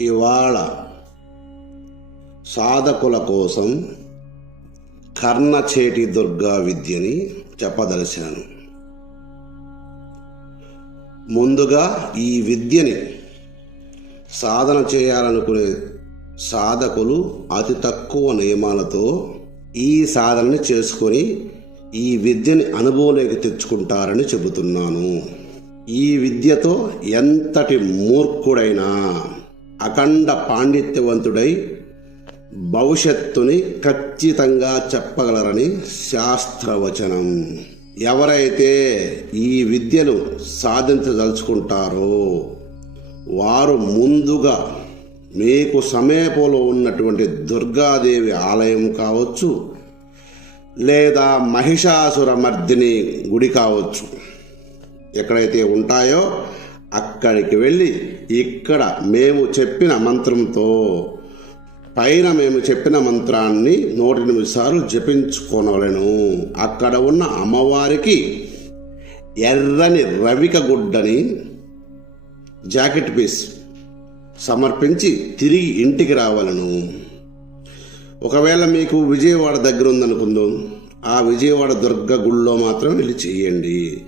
ఇవాళ సాధకుల కోసం కర్ణచేటి దుర్గా విద్యని చెప్పదలిచాను ముందుగా ఈ విద్యని సాధన చేయాలనుకునే సాధకులు అతి తక్కువ నియమాలతో ఈ సాధనని చేసుకొని ఈ విద్యని అనుభవంలోకి తెచ్చుకుంటారని చెబుతున్నాను. ఈ విద్యతో ఎంతటి మూర్ఖుడైనా అఖండ పాండిత్యవంతుడై భవిష్యత్తుని ఖచ్చితంగా చెప్పగలరని శాస్త్రవచనం. ఎవరైతే ఈ విద్యను సాధించదలుచుకుంటారో వారు ముందుగా మీకు సమీపంలో ఉన్నటువంటి దుర్గాదేవి ఆలయం కావచ్చు లేదా మహిషాసుర మర్దిని గుడి కావచ్చు ఎక్కడైతే ఉంటాయో అక్కడికి వెళ్ళి ఇక్కడ మేము చెప్పిన మంత్రంతో పైన మేము చెప్పిన మంత్రాన్ని నూట ఎనిమిది సార్లు జపించుకోనవలను. అక్కడ ఉన్న అమ్మవారికి ఎర్రని రవిక గుడ్డని జాకెట్ పీస్ సమర్పించి తిరిగి ఇంటికి రావాలను. ఒకవేళ మీకు విజయవాడ దగ్గర ఉందనుకుందాం ఆ విజయవాడ దుర్గ గుళ్ళో మాత్రం వెళ్ళి చేయండి.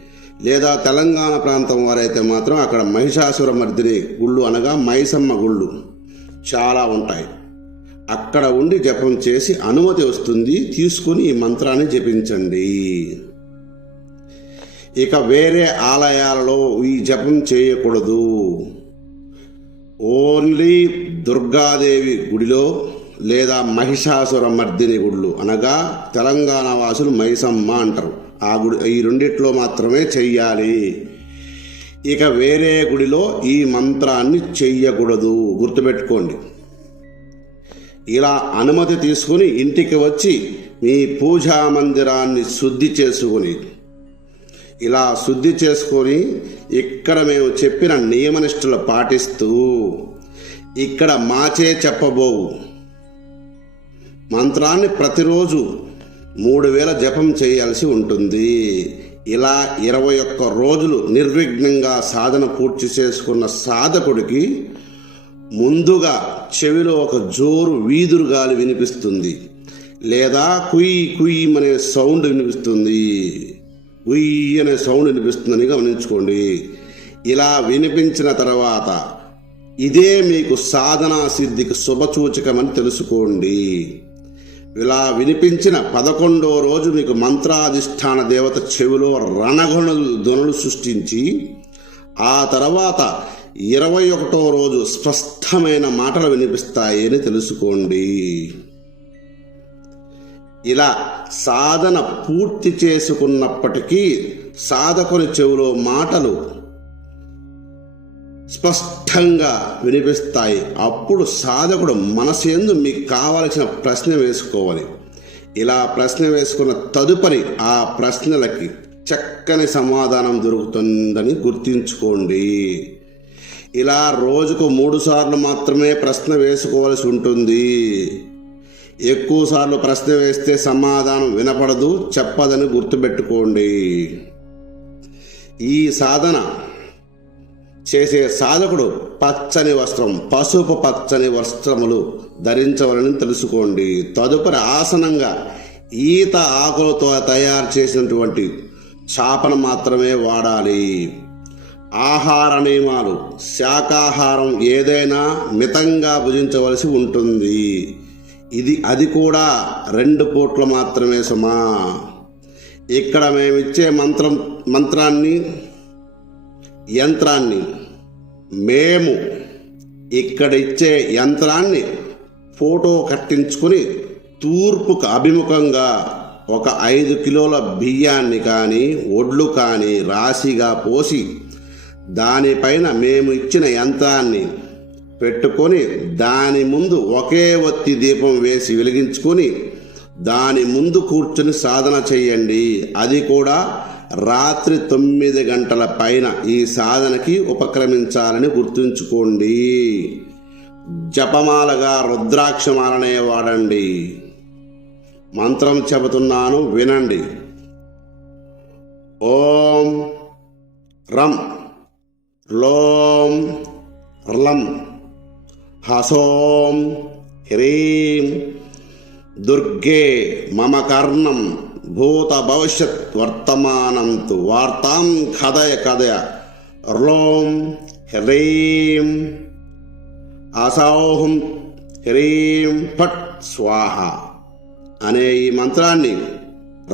లేదా తెలంగాణ ప్రాంతం వారైతే మాత్రం అక్కడ మహిషాసుర మర్దిని గుళ్ళు అనగా మైసమ్మ గుళ్ళు చాలా ఉంటాయి. అక్కడ ఉండి జపం చేసి అనుమతి వస్తుంది తీసుకుని ఈ మంత్రాన్ని జపించండి. ఇక వేరే ఆలయాలలో ఈ జపం చేయకూడదు. ఓన్లీ దుర్గాదేవి గుడిలో లేదా మహిషాసుర మర్దిని గుళ్ళు అనగా తెలంగాణ వాసులు మైసమ్మ అంటారు. ఆ గుడి ఈ రెండిట్లో మాత్రమే చెయ్యాలి. ఇక వేరే గుడిలో ఈ మంత్రాన్ని చెయ్యకూడదు. గుర్తుపెట్టుకోండి. ఇలా అనుమతి తీసుకుని ఇంటికి వచ్చి మీ పూజా మందిరాన్ని శుద్ధి చేసుకుని ఇలా శుద్ధి చేసుకొని ఇక్కడ మేము చెప్పిన నియమనిష్టలు పాటిస్తూ ఇక్కడ మాచే చెప్పబోవు. మంత్రాన్ని ప్రతిరోజు మూడు వేల జపం చేయాల్సి ఉంటుంది. ఇలా ఇరవై ఒక్క రోజులు నిర్విఘ్నంగా సాధన పూర్తి చేసుకున్న సాధకుడికి ముందుగా చెవిలో ఒక జోరు వీధురు గాలి వినిపిస్తుంది. లేదా కుయ్ కుయ్ అనే సౌండ్ వినిపిస్తుంది. కుయ్ అనే సౌండ్ వినిపిస్తుందని గమనించుకోండి. ఇలా వినిపించిన తర్వాత ఇదే మీకు సాధనా సిద్ధికి శుభసూచకమని తెలుసుకోండి. ఇలా వినిపించిన పదకొండో రోజు మీకు మంత్రాధిష్టాన దేవత చెవిలో రణగొణులు ధ్వనులు సృష్టించి ఆ తర్వాత ఇరవై ఒకటో రోజు స్పష్టమైన మాటలు వినిపిస్తాయి అని తెలుసుకోండి. ఇలా సాధన పూర్తి చేసుకున్నప్పటికీ సాధకుని చెవిలో మాటలు స్పష్టంగా వినిపిస్తాయి. అప్పుడు సాధకుడు మనసేందు మీకు కావలసిన ప్రశ్న వేసుకోవాలి. ఇలా ప్రశ్న వేసుకున్న తదుపరి ఆ ప్రశ్నలకి చక్కని సమాధానం దొరుకుతుందని గుర్తుంచుకోండి. ఇలా రోజుకు మూడు సార్లు మాత్రమే ప్రశ్న వేసుకోవాల్సి ఉంటుంది. ఎక్కువ సార్లు ప్రశ్న వేస్తే సమాధానం వినపడదు చెప్పదని గుర్తుపెట్టుకోండి. ఈ సాధన చేసే సాధకుడు పచ్చని వస్త్రం పసుపు పచ్చని వస్త్రములు ధరించవలని తెలుసుకోండి. తదుపరి ఆసనంగా ఈత ఆకులతో తయారు చేసినటువంటి చాపను మాత్రమే వాడాలి. ఆహార నియమాలు శాకాహారం ఏదైనా మితంగా భుజించవలసి ఉంటుంది. ఇది అది కూడా రెండు పూట్లు మాత్రమే సుమా. ఇక్కడ మేమిచ్చే మంత్రం మంత్రాన్ని యంత్రాన్ని మేము ఇక్కడ ఇచ్చే యంత్రాన్ని ఫోటో కట్టించుకుని తూర్పుకు అభిముఖంగా ఒక ఐదు కిలోల బియ్యాన్ని కానీ ఒడ్లు కానీ రాశిగా పోసి దానిపైన మేము ఇచ్చిన యంత్రాన్ని పెట్టుకొని దాని ముందు ఒకే ఒత్తి దీపం వేసి వెలిగించుకొని దాని ముందు కూర్చొని సాధన చేయండి. అది కూడా రాత్రి తొమ్మిది గంటల పైన ఈ సాధనకి ఉపక్రమించాలని గుర్తుంచుకోండి. జపమాలగా రుద్రాక్షమాలనే వాడండి. మంత్రం చెబుతున్నాను వినండి. ఓం రం లోం ర్లం హసోం హ్రీం దుర్గే మమ కర్ణం భూత భవిష్యత్ వర్తమానంతు వార్తాం కథయ కథయ రోం హ్రీం అసౌహం హ్రీం ఫట్ స్వాహ అనే ఈ మంత్రాన్ని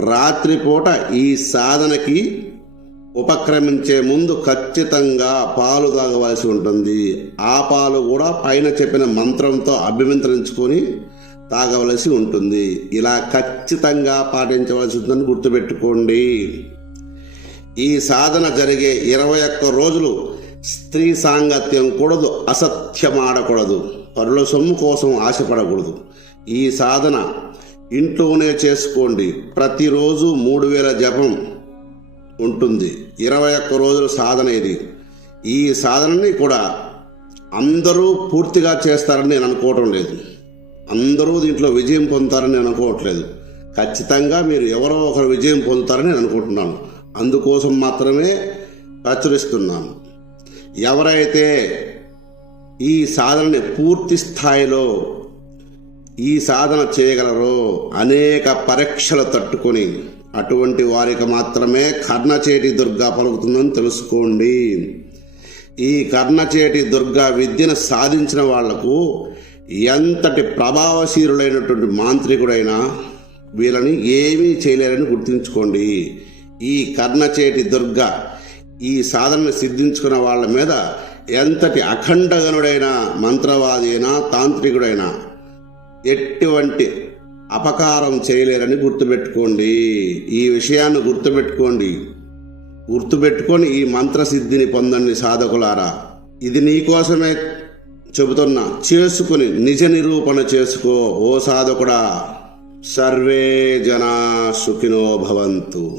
రాత్రిపూట ఈ సాధనకి ఉపక్రమించే ముందు ఖచ్చితంగా పాలు తాగవలసి ఉంటుంది. ఆ పాలు కూడా పైన చెప్పిన మంత్రంతో అభిమంత్రించుకొని తాగవలసి ఉంటుంది. ఇలా ఖచ్చితంగా పాటించవలసి ఉందని గుర్తుపెట్టుకోండి. ఈ సాధన జరిగే ఇరవై ఒక్క రోజులు స్త్రీ సాంగత్యం కూడదు అసత్యమాడకూడదు. పరుల సొమ్ము కోసం ఆశపడకూడదు. ఈ సాధన ఇంట్లోనే చేసుకోండి. ప్రతిరోజు మూడు వేల జపం ఉంటుంది. ఇరవై ఒక్క రోజుల సాధన ఇది. ఈ సాధనని కూడా అందరూ పూర్తిగా చేస్తారని నేను అనుకోవటం లేదు. అందరూ దీంట్లో విజయం పొందుతారని నేను అనుకోవట్లేదు. ఖచ్చితంగా మీరు ఎవరో ఒకరు విజయం పొందుతారని నేను అనుకుంటున్నాను. అందుకోసం మాత్రమే ప్రచురిస్తున్నాను. ఎవరైతే ఈ సాధనని పూర్తి స్థాయిలో ఈ సాధన చేయగలరో అనేక పరీక్షలు తట్టుకొని అటువంటి వారికి మాత్రమే కర్ణచేటి దుర్గా పలుకుతుందని తెలుసుకోండి. ఈ కర్ణచేటి దుర్గా విద్యను సాధించిన వాళ్ళకు ఎంతటి ప్రభావశీలుడైనటువంటి మాంత్రికుడైనా వీళ్ళని ఏమీ చేయలేరని గుర్తుంచుకోండి. ఈ కర్ణచేటి దుర్గ ఈ సాధనను సిద్ధించుకున్న వాళ్ళ మీద ఎంతటి అఖండగనుడైన మంత్రవాది అయినా తాంత్రికుడైనా ఎటువంటి అపకారం చేయలేరని గుర్తుపెట్టుకోండి. ఈ విషయాన్ని గుర్తుపెట్టుకోండి. గుర్తుపెట్టుకొని ఈ మంత్రసిద్ధిని పొందండి సాధకులారా. ఇది నీకోసమే చెబుతున్నా చేసుకుని నిజ నిరూపణ చేసుకో ఓ సాధకుడా. సర్వే జనా సుఖినో భవంతు.